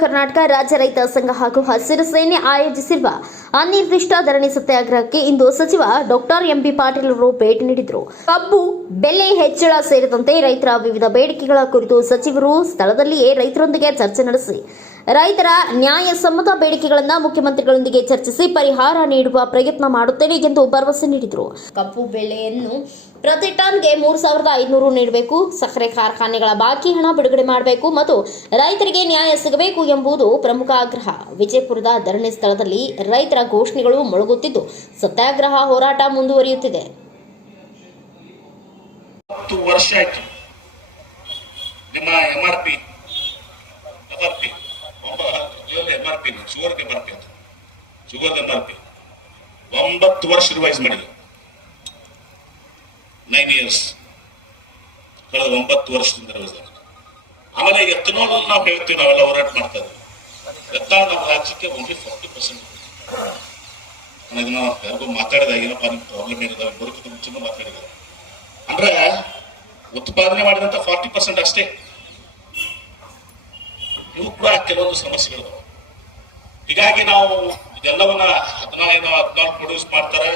ಕರ್ನಾಟಕ ರಾಜ್ಯ ರೈತ ಸಂಘ ಹಾಗೂ ಹಸಿರು ಸೇನೆ ಆಯೋಜಿಸಿರುವ ಅನಿರ್ದಿಷ್ಟ ಧರಣಿ ಸತ್ಯಾಗ್ರಹಕ್ಕೆ ಇಂದು ಸಚಿವ ಡಾಕ್ಟರ್ ಎಂಬಿ ಪಾಟೀಲ್ ಅವರು ಭೇಟಿ ನೀಡಿದರು. ಕಬ್ಬು, ಬೆಲೆ ಹೆಚ್ಚಳ ಸೇರಿದಂತೆ ರೈತರ ವಿವಿಧ ಬೇಡಿಕೆಗಳ ಕುರಿತು ಸಚಿವರು ಸ್ಥಳದಲ್ಲಿಯೇ ರೈತರೊಂದಿಗೆ ಚರ್ಚೆ ನಡೆಸಿ, ರೈತರ ನ್ಯಾಯಸಮ್ಮತ ಬೇಡಿಕೆಗಳನ್ನು ಮುಖ್ಯಮಂತ್ರಿಗಳೊಂದಿಗೆ ಚರ್ಚಿಸಿ ಪರಿಹಾರ ನೀಡುವ ಪ್ರಯತ್ನ ಮಾಡುತ್ತೇವೆ ಎಂದು ಭರವಸೆ ನೀಡಿದರು. ಕಬ್ಬು ಬೆಲೆಯನ್ನು ಪ್ರತಿ ಟನ್ಗೆ ಮೂರು ಸಾವಿರದ ಐದುನೂರು ನೀಡಬೇಕು. ಸಕ್ಕರೆ ಕಾರ್ಖಾನೆಗಳ ಬಾಕಿ ಹಣ ಬಿಡುಗಡೆ ಮಾಡಬೇಕು ಮತ್ತು ರೈತರಿಗೆ ನ್ಯಾಯ ಸಿಗಬೇಕು ಎಂಬುದು ಪ್ರಮುಖ ಆಗ್ರಹ. ವಿಜಯಪುರದ ಧರಣಿ ಸ್ಥಳದಲ್ಲಿ ರೈತರ ಘೋಷಣೆಗಳು ಮೊಳಗುತ್ತಿದ್ದು, ಸತ್ಯಾಗ್ರಹ ಹೋರಾಟ ಮುಂದುವರಿಯುತ್ತಿದೆ. ಒಂಬತ್ತು ವರ್ಷ ರಿವೈಸ್ ಮಾಡಿ ನೈನ್ ಇಯರ್ಸ್ ಕಳೆದ ಒಂಬತ್ತು ವರ್ಷದಿಂದ ಆಮೇಲೆ ಎತ್ತನಾಲ್ ನಾವು ಹೇಳ್ತೀವಿ, ನಾವೆಲ್ಲ ಹೋರಾಟ ಮಾಡ್ತಾ ಇದ್ದೀವಿ. ಎತ್ತ ನಮ್ಮ ರಾಜ್ಯಕ್ಕೆ ಓನ್ಲಿ ಫಾರ್ಟಿ ಪರ್ಸೆಂಟ್ ನನಗೆ ನಾವು ಯಾರಿಗೂ ಮಾತಾಡಿದಾಗ ಏನಪ್ಪ, ನಿಮ್ಗೆ ಪ್ರಾಬ್ಲಮ್ ಏನಿದೆ ಬರೋಕ್ಕಿಂತ ಮುಂಚೆನೂ ಮಾತಾಡಿದೆ. ಅಂದ್ರೆ ಉತ್ಪಾದನೆ ಮಾಡಿದಂತ ಫಾರ್ಟಿ ಪರ್ಸೆಂಟ್ ಅಷ್ಟೇ. ಇವು ಕೂಡ ಕೆಲವೊಂದು ಸಮಸ್ಯೆಗಳು. ಹೀಗಾಗಿ ನಾವು ಇದೆಲ್ಲವನ್ನ ಹದಿನಾಲ್ಕು ಹದಿನಾಲ್ಕು ಪ್ರೊಡ್ಯೂಸ್ ಮಾಡ್ತಾರೆ.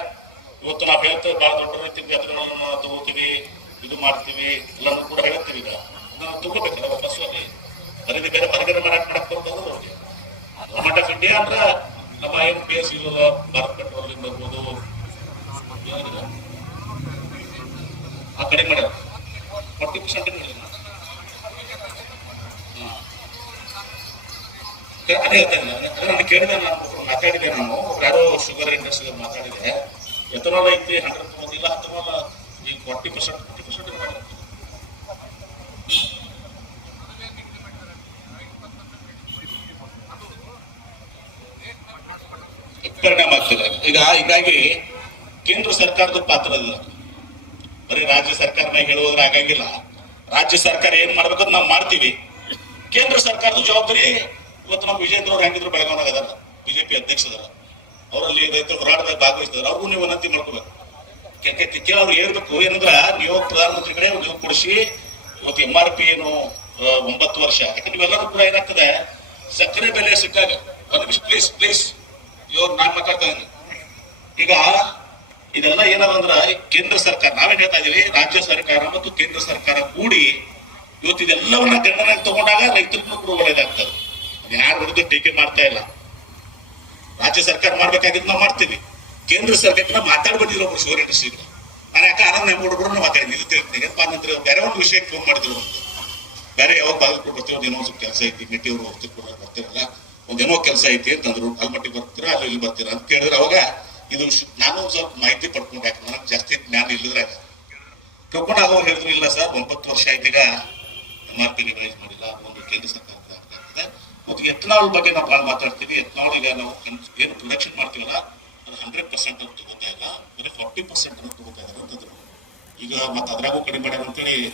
ಇವತ್ತು ನಾವು ಹೇಳ್ತೇವೆ ಬಹಳ ದೊಡ್ಡ ರೀತಿ ಅದನ್ನ ತಗೋತೀವಿ, ಇದು ಮಾಡ್ತೀವಿ ಎಲ್ಲರೂ ಕೂಡ ಹೇಳ್ತೀವಿ ಈಗ. ನಾವು ತಗೋಬೇಕಲ್ಲ ವಾಪಸ್ಸು ಅಲ್ಲಿ. ಅದರಿಂದ ಬೇರೆ ಹೊರಗಡೆ ಮಾರಾಟ ಮಾಡಕ್ ಬರ್ಬೋದು ಅವ್ರಿಗೆ. ಗೌರ್ಮೆಂಟ್ ಆಫ್ ಇಂಡಿಯಾ ಅಂದ್ರ ನಮ್ಮ ಏನ್ ಪಿ ಎಸ್ ಇರೋದ ಭಾರತ್ ಪೆಟ್ರೋಲಿಂದ ಬರ್ಬೋದು ಆ ಕಡೆ ಮಾಡ್ಯಾರ ಫಾರ್ಟಿ ಪರ್ಸೆಂಟ್ ಅದೇ ಹೇಳ್ತೇನೆ ನಾನು ಕೇಳಿದೆ ನಾನು ಮಾತಾಡಿದೆ ನಾನು. ಯಾರೋ ಶುಗರ್ ಇಂಡಸ್ಟ್ರಿ ಮಾತಾಡಿದೆ ಎಥನಾಲ್ ಐತಿ ಹಂಡ್ರೆಡ್ ಅಥವಾ ಈಗ ಫಾರ್ಟಿ ಪರ್ಸೆಂಟ್, ಫಿಫ್ಟಿ ಪರ್ಸೆಂಟ್ ಪರಿಣಾಮ ಆಗ್ತದೆ. ಈಗ ಹೀಗಾಗಿ ಕೇಂದ್ರ ಸರ್ಕಾರದ ಪಾತ್ರ ಅದ ಬರೀ ರಾಜ್ಯ ಸರ್ಕಾರನ ಹೇಳುವುದ್ರ ಆಗಂಗಿಲ್ಲ ರಾಜ್ಯ ಸರ್ಕಾರ ಏನ್ ಮಾಡ್ಬೇಕಂತ ನಾವು ಮಾಡ್ತೀವಿ. ಕೇಂದ್ರ ಸರ್ಕಾರದ ಜವಾಬ್ದಾರಿ ಇವತ್ತು ನಮ್ಮ ವಿಜೇಂದ್ರ ಅವ್ರು ಹೆಂಗಿದ್ರು ಬೆಳಗಾವ್ ಅದಾರ ಬಿಜೆಪಿ ಅಧ್ಯಕ್ಷ ಅದಾರ ಅವರಲ್ಲಿ ರೈತರು ಹೋರಾಟದಾಗ ಭಾಗವಹಿಸ್ತಾರೆ ಅವ್ರಿಗೂ ನೀವು ವಿನಂತಿ ಮಾಡ್ಕೋಬೇಕು. ಯಾಕೆ ಅವ್ರು ಹೇಳ್ಬೇಕು, ಏನಂದ್ರ ನೀವು ಪ್ರಧಾನಮಂತ್ರಿ ಕಡೆ ನೀವು ಕೊಡಿಸಿ ಇವತ್ತು ಎಂ ಆರ್ ಪಿ ಏನು ಒಂಬತ್ತು ವರ್ಷ, ಯಾಕಂದ್ರೆ ನೀವೆಲ್ಲರೂ ಕೂಡ ಏನಾಗ್ತದೆ, ಸಕ್ಕರೆ ಬೆಲೆ ಸಿಕ್ಕಾಗ, ಒಂದು ನಿಮಿಷ ಪ್ಲೀಸ್ ಪ್ಲೀಸ್ ಇವ್ರು ನಾನು ಮಾತಾಡ್ತಾ ಇದ್ದೀನಿ. ಈಗ ಇದೆಲ್ಲ ಏನದಂದ್ರ ಕೇಂದ್ರ ಸರ್ಕಾರ ನಾವೇ ಹೇಳ್ತಾ ಇದೀವಿ, ರಾಜ್ಯ ಸರ್ಕಾರ ಮತ್ತು ಕೇಂದ್ರ ಸರ್ಕಾರ ಕೂಡಿ ಇವತ್ತು ಇದೆಲ್ಲವನ್ನ ಗಂಡನಾಗಿ ತಗೊಂಡಾಗ ರೈತರಿಗೂ ಕೂಡ ಒಳ್ಳೇದಾಗ್ತದೆ. ಯಾರು ಹೊಡೆದು ಟೀಕೆ ಮಾಡ್ತಾ ಇಲ್ಲ. ರಾಜ್ಯ ಸರ್ಕಾರ ಮಾಡ್ಬೇಕಾಗಿದ್ದು ನಾವು ಮಾಡ್ತೀವಿ. ಕೇಂದ್ರ ಸರ್ಕಾರಕ್ಕೆ ಮಾತಾಡ್ಬಿಟ್ಟಿದ್ರು ಒಬ್ರು ಶುಗರ್ ಇಂಡಸ್ಟ್ರಿ ನಾನು ಯಾಕೆ ಆನಂದ್ ನೆಮ್ಮಡ್ಬಿಡ್ರು ಮಾತಾಡಿದ್ವಿ ಇದು ಏನಪ್ಪ ಅಂದ್ರೆ ಬೇರೆ ಒಂದು ವಿಷಯಕ್ಕೆ ಫೋನ್ ಮಾಡಿದ್ರು ಅಂತ. ಬೇರೆ ಯಾವಾಗ ಬಾಗಲಕೋಟೆ ಬರ್ತೀವಿ ಏನೋ ಸ್ವಲ್ಪ ಕೆಲಸ ಐತಿ, ಮೆಟ್ಟಿ ಅವರು ಹೋಗ್ತಿರ್ ಕೂಡ ಬರ್ತಿರಲ್ಲ ಒಂದೇನೋ ಕೆಲಸ ಐತಿ ಅಂತಂದ್ರು ಅಲ್ಮಟ್ಟಿ ಬರ್ತೀರಾ, ಅಲ್ಲಿ ಇಲ್ಲಿ ಬರ್ತೀರಾ ಅಂತ ಕೇಳಿದ್ರೆ ಅವಾಗ ಇದು ನಾನು ಸ್ವಲ್ಪ ಮಾಹಿತಿ ಪಡ್ಕೊಂಡು. ಯಾಕೆ ನನಗೆ ಜಾಸ್ತಿ ಜ್ಞಾನ ಇಲ್ಲದ್ರಾಗ ಕಬ್ಬಣ ಅವರು ಹೇಳಿದ್ರು, ಇಲ್ಲ ಸರ್ ಒಂಬತ್ತು ವರ್ಷ ಈಗ ಎಂ ಆರ್ ಪಿ ರಿವೈಸ್ ಮಾಡಿಲ್ಲ, ಒಂದು ಕೇಂದ್ರ ಸರ್ಕಾರ ಮತ್ತು ಎಥನಾಲ್ ಬಗ್ಗೆ ನಾವು ಭಾಳ ಮಾತಾಡ್ತೀವಿ. ಎಥನಾಲ್ ಈಗ ನಾವು ಏನ್- ಪ್ರೊಡಕ್ಷನ್ ಮಾಡ್ತೀವಲ್ಲ, ಅದು ಹಂಡ್ರೆಡ್ ಪರ್ಸೆಂಟ್ ಅಂತ ತಗೋತಾ ಇಲ್ಲ. ಬರೀ ಫಾರ್ಟಿ ಪರ್ಸೆಂಟ್ ಅಂತ ತಗೋತಾ ಇದ್ದಾರೆ ಅಂತಂದ್ರು. ಈಗ ಮತ್ತೆ ಅದ್ರಾಗೂ ಕಡಿಮೆ ಮಾಡ್ಯಾರ ಅಂತೇಳಿ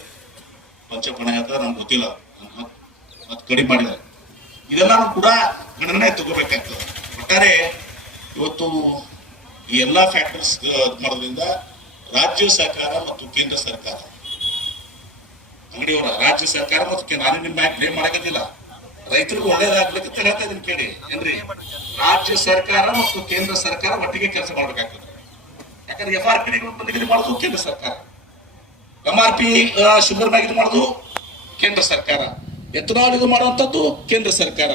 ಪಂಚಪಣೆ ಅಂತ ನಮ್ಗೆ ಗೊತ್ತಿಲ್ಲ. ಮತ್ತೆ ಕಡಿಮೆ ಮಾಡಿದ್ದಾರೆ. ಇದೆಲ್ಲಾನು ಕೂಡ ಗಣನೆ ತಗೋಬೇಕಾಗ್ತದೆ ಒಟ್ಟಾರೆ ಇವತ್ತು ಈ ಎಲ್ಲಾ ಫ್ಯಾಕ್ಟರ್ಸ್ ಮಾಡೋದ್ರಿಂದ ರಾಜ್ಯ ಸರ್ಕಾರ ಮತ್ತು ಕೇಂದ್ರ ಸರ್ಕಾರ. ಅಂಗಡಿಯವರ, ರಾಜ್ಯ ಸರ್ಕಾರ ಮತ್ತು ನಾನು ನಿಮ್ಮ ಬ್ಲೇಮ್ ಮಾಡಕತ್ತಿಲ್ಲ ರೈತರಿಗೂ ಒಳ್ಳೇದಾಗ್ಲಿಕ್ಕೆ ಹೇಳ್ತಾ ಇದೀನಿ ಕೇಳಿ. ಏನ್ರಿ? ರಾಜ್ಯ ಸರ್ಕಾರ ಮತ್ತು ಕೇಂದ್ರ ಸರ್ಕಾರ ಒಟ್ಟಿಗೆ ಕೆಲಸ ಮಾಡ್ಬೇಕಾಗ್ತದೆ. ಯಾಕಂದ್ರೆ ಎಫ್ ಆರ್ ಪಿ ನಿಗದಿ ಮಾಡೋದು ಕೇಂದ್ರ ಸರ್ಕಾರ. ಎಂ ಆರ್ ಪಿ ಶುಗರ್ ಇದು ಮಾಡೋದು ಕೇಂದ್ರ ಸರ್ಕಾರ. ಎಥನಾಲ್ ಇದು ಮಾಡುವಂಥದ್ದು ಕೇಂದ್ರ ಸರ್ಕಾರ.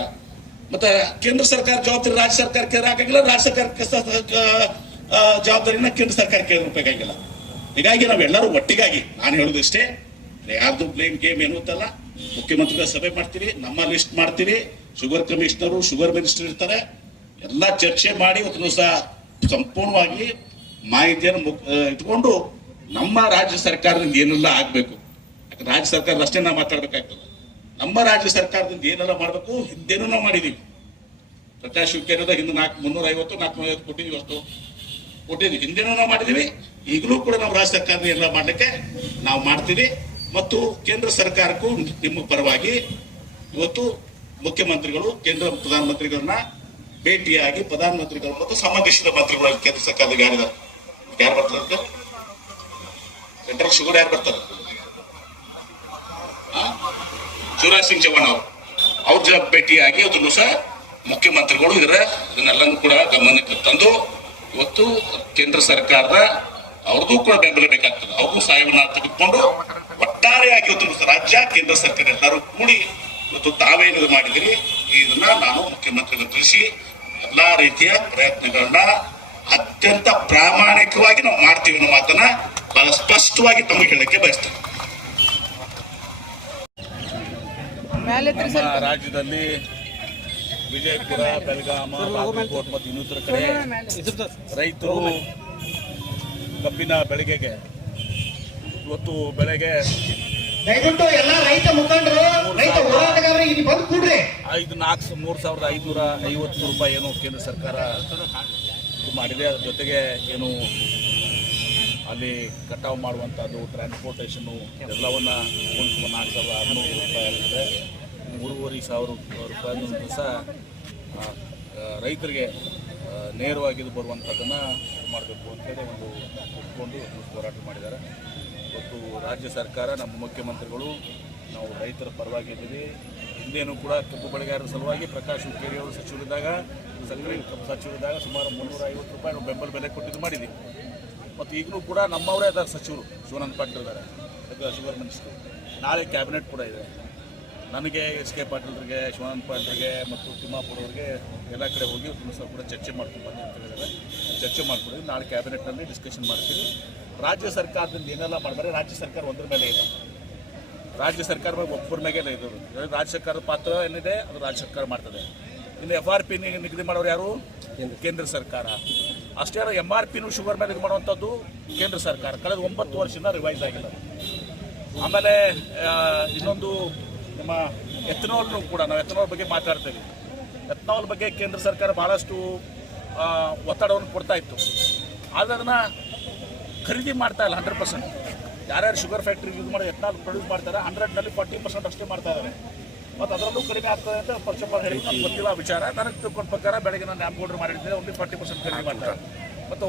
ಮತ್ತೆ ಕೇಂದ್ರ ಸರ್ಕಾರ ಜವಾಬ್ದಾರಿ ರಾಜ್ಯ ಸರ್ಕಾರ ಹಾಕಂಗಿಲ್ಲ ರಾಜ್ಯ ಸರ್ಕಾರಕ್ಕೆ ಜವಾಬ್ದಾರಿನ ಕೇಂದ್ರ ಸರ್ಕಾರ ಕೇಳಬೇಕಾಗಿಲ್ಲ ಹೀಗಾಗಿ ನಾವೆಲ್ಲರೂ ಒಟ್ಟಿಗಾಗಿ, ನಾನು ಹೇಳುದು ಇಷ್ಟೇ, ಯಾರ್ದು ಬ್ಲೇಮ್ ಗೇಮ್ ಏನು ಅಂತಲ್ಲ ಮುಖ್ಯಮಂತ್ರಿಗಳ ಸಭೆ ಮಾಡ್ತೀವಿ, ನಮ್ಮ ಲಿಸ್ಟ್ ಮಾಡ್ತೀವಿ. ಶುಗರ್ ಕಮಿಷನರು ಶುಗರ್ ಮಿನಿಸ್ಟರ್ ಇರ್ತಾರೆ. ಎಲ್ಲ ಚರ್ಚೆ ಮಾಡಿ ಒಂದು ಸಹ ಸಂಪೂರ್ಣವಾಗಿ ಮಾಹಿತಿಯನ್ನು ಇಟ್ಕೊಂಡು ನಮ್ಮ ರಾಜ್ಯ ಸರ್ಕಾರದಿಂದ ಏನೆಲ್ಲ ಆಗಬೇಕು? ಯಾಕಂದ್ರೆ ರಾಜ್ಯ ಸರ್ಕಾರ ಅಷ್ಟೇ ನಾವು ಮಾತಾಡ್ಬೇಕಾಗ್ತದೆ. ನಮ್ಮ ರಾಜ್ಯ ಸರ್ಕಾರದಿಂದ ಏನೆಲ್ಲ ಮಾಡಬೇಕು? ಹಿಂದೇನೂ ನಾವು ಮಾಡಿದೀವಿ. ಪ್ರಕಾಶ್ ಶಿವಕೇರದ ಹಿಂದೆ ನಾಲ್ಕು ಮುನ್ನೂರ ಐವತ್ತು ನಾಲ್ಕು ಐವತ್ತು ಕೊಟ್ಟಿದ್ವಿ ಅಷ್ಟು ಕೊಟ್ಟಿದ್ವಿ ಹಿಂದೇನೂ ನಾವು ಮಾಡಿದೀವಿ. ಈಗಲೂ ಕೂಡ ನಾವು ರಾಜ್ಯ ಸರ್ಕಾರದಿಂದ ಎಲ್ಲ ಮಾಡ್ಲಿಕ್ಕೆ ನಾವು ಮಾಡ್ತೀವಿ. ಮತ್ತು ಕೇಂದ್ರ ಸರ್ಕಾರಕ್ಕೂ ನಿಮ್ಮ ಪರವಾಗಿ ಇವತ್ತು ಮುಖ್ಯಮಂತ್ರಿಗಳು, ಕೇಂದ್ರ ಪ್ರಧಾನಮಂತ್ರಿಗಳನ್ನ ಭೇಟಿಯಾಗಿ ಪ್ರಧಾನಮಂತ್ರಿಗಳು ಮತ್ತು ಸಂಬಂಧಿಸಿದ ಮಂತ್ರಿಗಳು ಕೇಂದ್ರ ಸರ್ಕಾರದ ಯಾರಿದ್ದಾರೆ ಯಾರು ಬರ್ತಾರೆ ಸೆಂಟ್ರಲ್ ಶುಗರ್ ಯಾರು ಬರ್ತಾರೆ? ಶಿವರಾಜ್ ಸಿಂಗ್ ಚೌಹಾಣ್ ಅವರು. ಅವ್ರ ಜೊತೆ ಭೇಟಿಯಾಗಿ ಅದನ್ನು ಸಹ ಮುಖ್ಯಮಂತ್ರಿಗಳು ಇದರ ಇದನ್ನೆಲ್ಲನೂ ಕೂಡ ಗಮನಕ್ಕೆ ತಂದು ಇವತ್ತು ಕೇಂದ್ರ ಸರ್ಕಾರದ ಅವ್ರದ್ದು ಕೂಡ ಬೆಂಬಲ ಬೇಕಾಗ್ತದೆ. ಅವ್ರಿಗೂ ಸಹಾಯವನ್ನು ತೆಗೆದುಕೊಂಡು ಒಟ್ಟಾರೆಯಾಗಿ ಇವತ್ತು ರಾಜ್ಯ ಕೇಂದ್ರ ಸರ್ಕಾರ ಎಲ್ಲರೂ ಕೂಡಿ ಇವತ್ತು ತಾವೇನು ಇದು ಮಾಡಿದಿರಿ ಇದನ್ನ ನಾನು ಮುಖ್ಯಮಂತ್ರಿಗಳು ತಿಳಿಸಿ ಎಲ್ಲಾ ರೀತಿಯ ಪ್ರಯತ್ನಗಳನ್ನ ಅತ್ಯಂತ ಪ್ರಾಮಾಣಿಕವಾಗಿ ನಾವು ಮಾಡ್ತೀವಿ ಅನ್ನೋ ಮಾತನ್ನ ಬಹಳ ಸ್ಪಷ್ಟವಾಗಿ ತಮಗೆ ಹೇಳಕ್ಕೆ ಬಯಸ್ತೇನೆ. ರಾಜ್ಯದಲ್ಲಿ ವಿಜಯಪುರ ಬೆಳಗಾಮ ಬಾಗಲಕೋಟ್ ಮತ್ತು ಇನ್ನಿತರ ಕಡೆ ರೈತರು ಕಬ್ಬಿನ ಬೆಳೆಗೆಗೆ ಇವತ್ತು ಬೆಳಗ್ಗೆ ದಯವಿಟ್ಟು ಎಲ್ಲ ರೈತ ಮುಖಂಡರು ರೈತ ಹೋರಾಟಗಾರರು ಇಲ್ಲಿ ಬಂದು ಕೂಡ್ರಿ. ಐದು ನಾಲ್ಕು ಮೂರು ಸಾವಿರದ ಐದುನೂರ ಐವತ್ತು ರೂಪಾಯಿ ಏನು ಕೇಂದ್ರ ಸರ್ಕಾರ ಇದು ಮಾಡಿದೆ. ಅದ್ರ ಜೊತೆಗೆ ಏನು ಅಲ್ಲಿ ಕಟಾವು ಮಾಡುವಂಥದ್ದು ಟ್ರಾನ್ಸ್ಪೋರ್ಟೇಷನು ಎಲ್ಲವನ್ನ ಒಂದು ನಾಲ್ಕು ಸಾವಿರದ ಆರುನೂರು ರೂಪಾಯಿ ಆಗಿದೆ ಮೂರುವರೆ ಸಾವಿರ ರೂಪಾಯಿ ಸಹ ರೈತರಿಗೆ ನೇರವಾಗಿ ಇದು ಬರುವಂಥದ್ದನ್ನು ಮಾಡಬೇಕು ಅಂತೇಳಿ ಒಂದು ಒಪ್ಪಿಕೊಂಡು ಹೋರಾಟ ಮಾಡಿದ್ದಾರೆ. ಇವತ್ತು ರಾಜ್ಯ ಸರ್ಕಾರ, ನಮ್ಮ ಮುಖ್ಯಮಂತ್ರಿಗಳು, ನಾವು ರೈತರ ಪರವಾಗಿ ಇದ್ದೀವಿ ಹಿಂದೇನು ಕೂಡ ಕಬ್ಬು ಬೆಳೆಗಾರರ ಸಲುವಾಗಿ ಪ್ರಕಾಶ್ ಹುಕ್ಕೇರಿ ಅವರು ಸಚಿವರಿದ್ದಾಗ, ಸಕ್ಕರೆ ಕಬ್ಬು ಸಚಿವರಿದ್ದಾಗ ಸುಮಾರು ಮುನ್ನೂರ ಐವತ್ತು ರೂಪಾಯಿ ನಾವು ಬೆಂಬಲ ಬೆಲೆ ಕೊಟ್ಟಿದ್ದು ಮಾಡಿದ್ದೀವಿ ಮತ್ತು ಈಗಲೂ ಕೂಡ ನಮ್ಮವರೇ ಇದ್ದಾರೆ ಸಚಿವರು, ಶಿವಾನಂದ ಪಾಟೀಲ್ ಇದ್ದಾರೆ. ಶುಗರ್ ಮಿನಿಸ್ಟ್ರು ನಾಳೆ ಕ್ಯಾಬಿನೆಟ್ ಕೂಡ ಇದೆ. ನನಗೆ ಎಸ್ ಕೆ ಪಾಟೀಲ್ರಿಗೆ ಶಿವಾನಂದ ಪಾಟೀಲ್ರಿಗೆ ಮತ್ತು ತಿಮ್ಮಾಪುರ ಅವರಿಗೆ ಎಲ್ಲ ಕಡೆ ಹೋಗಿ ಸಹ ಸ್ವಲ್ಪ ಕೂಡ ಚರ್ಚೆ ಮಾಡ್ಕೊಂಡು ಬನ್ನಿ ಅಂತ ಹೇಳಿದ್ರೆ ಚರ್ಚೆ ಮಾಡ್ಕೊಂಡಿದ್ವಿ ನಾಳೆ ಕ್ಯಾಬಿನೆಟ್ನಲ್ಲಿ ಡಿಸ್ಕಷನ್ ಮಾಡ್ತೀವಿ. ರಾಜ್ಯ ಸರ್ಕಾರದಿಂದ ಏನೆಲ್ಲ ಮಾಡಿದರೆ ರಾಜ್ಯ ಸರ್ಕಾರ ಒಂದ್ರ ಮೇಲೆ ಇಲ್ಲ. ರಾಜ್ಯ ಸರ್ಕಾರ ಒಬ್ಬರ ಮೇಲೆ ಇದ್ದರು ರಾಜ್ಯ ಸರ್ಕಾರದ ಪಾತ್ರ ಏನಿದೆ ಅದು ರಾಜ್ಯ ಸರ್ಕಾರ ಮಾಡ್ತದೆ. ಇನ್ನು ಎಫ್ ಆರ್ ಪಿ ನಿಗದಿ ಮಾಡೋರು ಯಾರು? ಕೇಂದ್ರ. ಸರ್ಕಾರ. ಅಷ್ಟೇ ಎಂ ಆರ್ ಪಿನೂ ಶುಗರ್ ಮೇಲೆ ಇದು ಮಾಡುವಂಥದ್ದು ಕೇಂದ್ರ ಸರ್ಕಾರ. ಕಳೆದ ಒಂಬತ್ತು ವರ್ಷದಿಂದ ರಿವೈಸ್ ಆಗಿಲ್ಲ. ಆಮೇಲೆ ಇನ್ನೊಂದು ನಮ್ಮ ಎಥನಾಲ್ನು ಕೂಡ ನಾವು ಎಥನಾಲ್ ಬಗ್ಗೆ ಮಾತಾಡ್ತೇವೆ. ಎಥನಾಲ್ ಬಗ್ಗೆ ಕೇಂದ್ರ ಸರ್ಕಾರ ಭಾಳಷ್ಟು ಒತ್ತಡವನ್ನು ಕೊಡ್ತಾ ಇತ್ತು. ಆದರೆ ಅದನ್ನು ಖರೀದಿ ಮಾಡ್ತಾ ಇಲ್ಲ ಹಂಡ್ರೆಡ್ ಪರ್ಸೆಂಟ್ ಯಾರ್ಯಾರು ಶುಗರ್ ಫ್ಯಾಕ್ಟ್ರಿ ಯೂಸ್ ಮಾಡಿ ಎಥನಾಲ್ ಪ್ರೊಡ್ಯೂಸ್ ಮಾಡ್ತಾರೆ ಹಂಡ್ರೆಡ್ನಲ್ಲಿ ಫಾರ್ಟಿ ಪರ್ಸೆಂಟ್ ಅಷ್ಟೇ ಮಾಡ್ತಾ ಇದ್ದಾರೆ ಮತ್ತು ಅದರಲ್ಲೂ ಕಡಿಮೆ ಆಗ್ತದೆ ಅಂತ ಪಕ್ಷಪಾತ ಹೇಳಿ ನಮ್ಗೆ ಗೊತ್ತಿಲ್ಲ ವಿಚಾರ. ನನಗೆ ತಿಳ್ಕೊಂಡ ಪ್ರಕಾರ ಬೆಳಗ್ಗೆ ನಾನು ಆ್ಯಪ್ ಆರ್ಡರ್ ಮಾಡಿದ್ದೆ ಓನ್ಲಿ ಫಾರ್ಟಿ ಪರ್ಸೆಂಟ್ ಖರೀದಿ ಮಾಡ್ತಾರೆ. ಮತ್ತು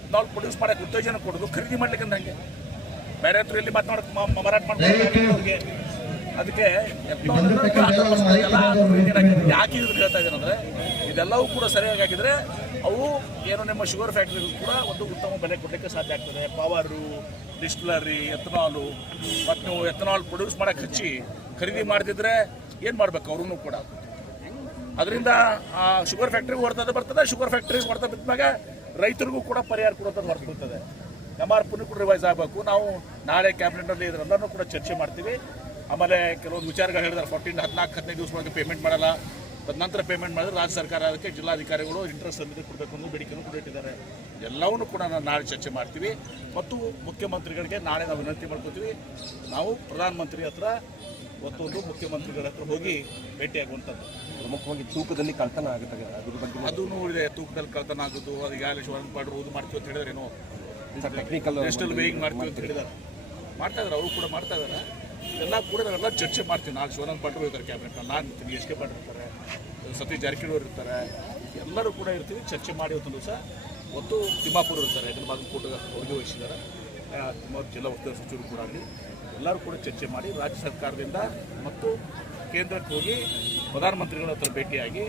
ಎಥನಾಲ್ ಪ್ರೊಡ್ಯೂಸ್ ಮಾಡೋಕ್ಕೆ ಉತ್ತೇಜನ ಕೊಡೋದು ಖರೀದಿ ಮಾಡ್ಲಿಕ್ಕೆ ಹಂಗೆ. ಬೇರೆ ಹತ್ರ ಇಲ್ಲಿ ಮಾತನಾಡೋಕೆ ಮಾರಾಟ ಮಾಡ್ತಾರೆ ಅವ್ರಿಗೆ ಅದಕ್ಕೆ ಯಾಕಿದ್ರು ಅನ್ನ 100% ಎಲ್ಲ maintain ಯಾಕೆ ಇದನ್ನ ಹೇಳ್ತಾ ಅಂದರೆ ಇದೆಲ್ಲವೂ ಕೂಡ ಸರಿಯಾಗಿ ಹಾಕಿದ್ರೆ ಅವು ಏನು ನಿಮ್ಮ ಶುಗರ್ ಫ್ಯಾಕ್ಟ್ರಿಗೂ ಕೂಡ ಒಂದು ಉತ್ತಮ ಬೆಲೆ ಕೊಡಲಿಕ್ಕೆ ಸಾಧ್ಯ ಆಗ್ತದೆ. ಪವರು ಡಿಸ್ಟಿಲರಿ ಎಥನಾಲು ಮತ್ತು ನೀವು ಎಥನಾಲ್ ಪ್ರೊಡ್ಯೂಸ್ ಮಾಡಕ್ಕೆ ಹಚ್ಚಿ ಖರೀದಿ ಮಾಡ್ತಿದ್ರೆ ಏನು ಮಾಡ್ಬೇಕು? ಅವ್ರೂ ಕೂಡ. ಅದರಿಂದ ಶುಗರ್ ಫ್ಯಾಕ್ಟ್ರಿಗೆ ಹೊಡೆದ ಬರ್ತದೆ ಶುಗರ್ ಫ್ಯಾಕ್ಟ್ರಿಗೆ ಹೊಡೆದ ಬಿದ್ದಾಗ ರೈತರಿಗೂ ಕೂಡ ಪರಿಹಾರ ಕೊಡೋದು ಹೊರತು ಎಂ ಆರ್ ಪಿನೂ ಕೂಡ ರಿವೈಸ್ ಆಗಬೇಕು. ನಾವು ನಾಳೆ ಕ್ಯಾಬಿನೆಟಲ್ಲಿ ಇದರೆಲ್ಲನೂ ಕೂಡ ಚರ್ಚೆ ಮಾಡ್ತೀವಿ. ಆಮೇಲೆ ಕೆಲವೊಂದು ವಿಚಾರಗಳು ಹೇಳಿದ್ರೆ ಫೋರ್ಟೀನ್ ಹದಿನಾಲ್ಕು ಹದಿನೈದು ದಿವಸ ಒಳಗೆ ಪೇಮೆಂಟ್ ಮಾಡಲ್ಲ ತದನಂತರ ಪೇಮೆಂಟ್ ಮಾಡಿದ್ರೆ ರಾಜ್ಯ ಸರ್ಕಾರ ಅದಕ್ಕೆ ಜಿಲ್ಲಾಧಿಕಾರಿಗಳು ಇಂಟ್ರೆಸ್ಟ್ ಅಂದರೆ ಕೊಡಬೇಕು ಅನ್ನೋ ಬೇಡಿಕೆಯನ್ನು ಕೂಡ ಇಟ್ಟಿದ್ದಾರೆ. ಎಲ್ಲವನ್ನೂ ಕೂಡ ನಾವು ನಾಳೆ ಚರ್ಚೆ ಮಾಡ್ತೀವಿ. ಮತ್ತು ಮುಖ್ಯಮಂತ್ರಿಗಳಿಗೆ ನಾಳೆ ನಾವು ವಿನಂತಿ ಮಾಡ್ಕೋತೀವಿ. ನಾವು ಪ್ರಧಾನಮಂತ್ರಿ ಹತ್ರ ಮತ್ತೊಂದು ಮುಖ್ಯಮಂತ್ರಿಗಳ ಹತ್ರ ಹೋಗಿ ಭೇಟಿಯಾಗುವಂಥದ್ದು. ಪ್ರಮುಖವಾಗಿ ತೂಕದಲ್ಲಿ ಕಳ್ತನ ಆಗುತ್ತೆ ಅದ್ರ ಬಗ್ಗೆ ಅದೂ ಇದೆ ತೂಕದಲ್ಲಿ ಕಳ್ತನ ಆಗೋದು ಅದು ಯಾರು ಶಿವರಂಗ್ ಪಾಡ್ರು ಇದು ಮಾಡ್ತೀವಿ ಅಂತ ಹೇಳಿದ್ರೆ ಏನೋ. ಟೆಕ್ನಿಕಲ್ ಎಷ್ಟಲ್ಲಿ ವೇಯಿಂಗ್ ಮಾಡ್ತೀವಿ ಅಂತ ಹೇಳಿದ್ದಾರೆ ಮಾಡ್ತಾ ಇದ್ದಾರೆ ಅವರು ಕೂಡ ಮಾಡ್ತಾ ಇದಾರೆ. ಎಲ್ಲ ಕೂಡ ನಾವೆಲ್ಲ ಚರ್ಚೆ ಮಾಡ್ತೀವಿ. ನಾಲ್ಕು ಶಿವಾನಂದ ಪಾಟ್ರು ಇರ್ತಾರೆ ಕ್ಯಾಬಿನೆಟ್ ನಾನು ಇರ್ತೀನಿ ಎಸ್ ಕೆ ಪಾಟ್ರು ಇರ್ತಾರೆ, ಸತೀಶ್ ಜಾರಕಿಹೊಳಿ ಇರ್ತಾರೆ, ಎಲ್ಲರೂ ಕೂಡ ಇರ್ತೀವಿ, ಚರ್ಚೆ ಮಾಡಿ ಇವತ್ತು ದಿವಸ. ಮತ್ತು ತಿಮ್ಮಾಪುರ ಇರ್ತಾರೆ, ಇದನ್ನು ಬಾಗಲಕೋಟೆ ಅವ್ರಿಗೆ ವಹಿಸಿದ್ದಾರೆ. ತಿಮ್ಮಾಪುರ ಜಿಲ್ಲಾ ಉಸ್ತುವಾರಿ ಸಚಿವರು ಕೂಡ ಆಗಲಿ, ಎಲ್ಲರೂ ಕೂಡ ಚರ್ಚೆ ಮಾಡಿ ರಾಜ್ಯ ಸರ್ಕಾರದಿಂದ ಮತ್ತು ಕೇಂದ್ರಕ್ಕೆ ಹೋಗಿ ಪ್ರಧಾನಮಂತ್ರಿಗಳ ಹತ್ರ ಭೇಟಿಯಾಗಿ,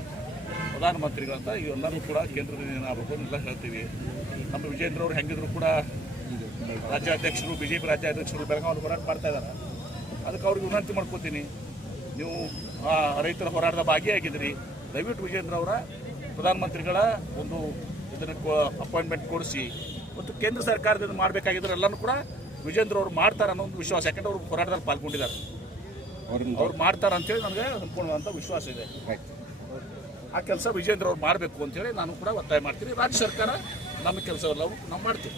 ಪ್ರಧಾನಮಂತ್ರಿಗಳಂತ ಇವೆಲ್ಲರೂ ಕೂಡ ಕೇಂದ್ರದಿಂದ ಏನಾಗಬೇಕು ಎಲ್ಲ ಹೇಳ್ತೀವಿ. ನಮ್ಮ ವಿಜೇಂದ್ರ ಅವರು ಹೆಂಗಿದ್ರು ಕೂಡ, ರಾಜ್ಯಾಧ್ಯಕ್ಷರು ಬಿ ಜೆ ಪಿ ರಾಜ್ಯಾಧ್ಯಕ್ಷರು ಬೆಳಗಾವಿ ಹೋರಾಟ ಮಾಡ್ತಾ ಇದ್ದಾರೆ. ಅದಕ್ಕೆ ಅವ್ರಿಗೆ ವಿನಂತಿ ಮಾಡ್ಕೋತೀನಿ. ನೀವು ಆ, ರೈತರ ಹೋರಾಟದ ಭಾಗಿಯಾಗಿದ್ದೀರಿ. ದಯವಿಟ್ಟು ವಿಜೇಂದ್ರ ಅವರ ಪ್ರಧಾನಮಂತ್ರಿಗಳ ಒಂದು ಇದನ್ನು ಅಪಾಯಿಂಟ್ಮೆಂಟ್ ಕೊಡಿಸಿ. ಮತ್ತು ಕೇಂದ್ರ ಸರ್ಕಾರದಿಂದ ಮಾಡಬೇಕಾಗಿದ್ರೆ ಎಲ್ಲನೂ ಕೂಡ ವಿಜೇಂದ್ರ ಅವರು ಮಾಡ್ತಾರೆ ಅನ್ನೋ ಒಂದು ವಿಶ್ವಾಸ. ಯಾಕಂದ್ರೆ ಅವರು ಹೋರಾಟದಲ್ಲಿ ಪಾಲ್ಗೊಂಡಿದ್ದಾರೆ. ಅವ್ರು ಮಾಡ್ತಾರೆ ಅಂತೇಳಿ ನನಗೆ ಅನ್ಕೊಳ್ಳುವಂಥ ವಿಶ್ವಾಸ ಇದೆ. ಆ ಕೆಲಸ ವಿಜೇಂದ್ರ ಅವ್ರು ಮಾಡಬೇಕು ಅಂತೇಳಿ ನಾನು ಕೂಡ ಒತ್ತಾಯ ಮಾಡ್ತೀನಿ. ರಾಜ್ಯ ಸರ್ಕಾರ ನಮ್ಮ ಕೆಲಸವೆಲ್ಲವೂ ನಾವು ಮಾಡ್ತೀವಿ.